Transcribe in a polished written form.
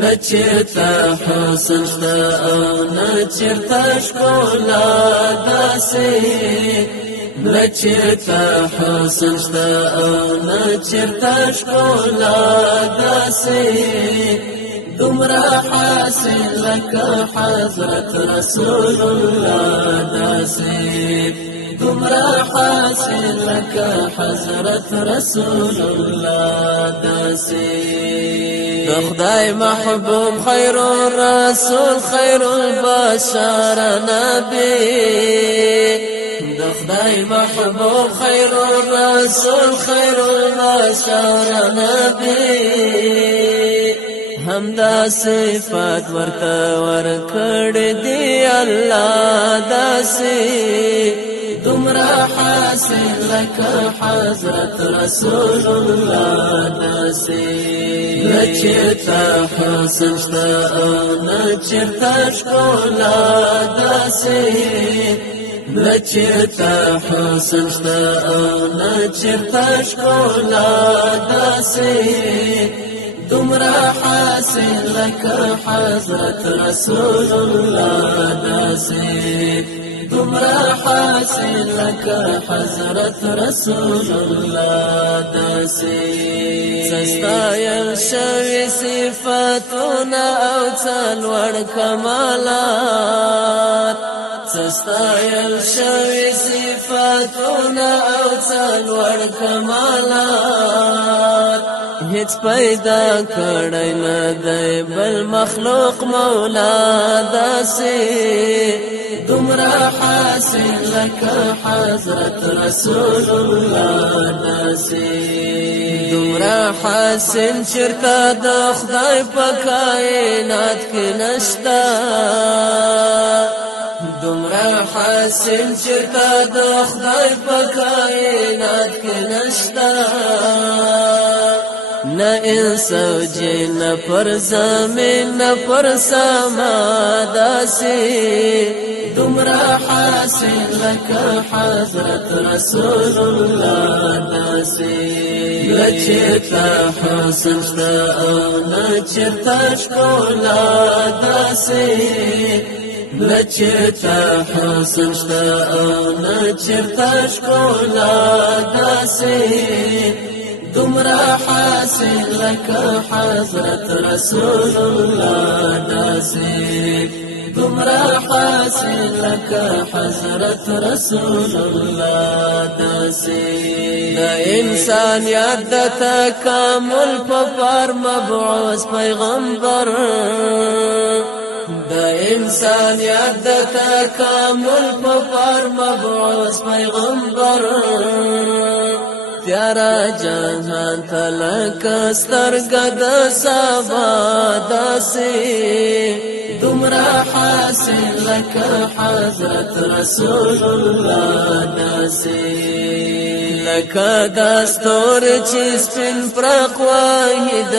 نچرتا حسن شتا او نچرتا شکولا داسی نچرتا حسن شتا او نچرتا شکولا داسی دمرا حاصل لك حضرت رسول الله داسی دمرا حاصل لك حضرت رسول الله داسی خدای محبوب خیر الرسول خیر البشر نبی خدای محبوب خیر الرسول خیر البشر نبی همدا صفات ورته ورکړ دی الله داسي دمرا حاصل لك حضرت رسول الله داسي نچرتا حسن شتا او نچرتا شکولا داسي نچرتا حسن شتا او نچرتا شکولا داسي دمرا حاصل لك حضرت رسول الله داسي دمرا حاصل لك حضرت رسول الله داسي سستايل شوي صفاتنا او څلور کمالات سستايل شوي صفاتنا او څلور کمالات هیڅ پیدا کړی نه دی بل مخلوق مولا داسي دمرا حاصل لك حضرت رسول الله داسي دمرا حاصل چرتا د خدای په کائنات کې نشتا دمرا حاصل چرتا د خدای په کائنات کې نشتا نه انس او جن پر زمین نه پر سما داسي دمرا حاصل لك حضرت رسول الله داسي لچرتا حسن شتا او نچرتا شکولا داسي لچرتا حسن شتا او نچرتا شکولا داسي دمرا حاصل لك حضرت رسول الله داسي دمرا حاصل لك حضرت رسول الله داسي دا انسان یاد د تکامل په پر مبعوث پیغمبر دا انسان یاد د تکامل په پر مبعوث پیغمبر پیارا جهان تلک سترګه د سبا داسي دمرا حاصل لك حضرت رسول الله داسي لك دستور چې سپین پرخ واحد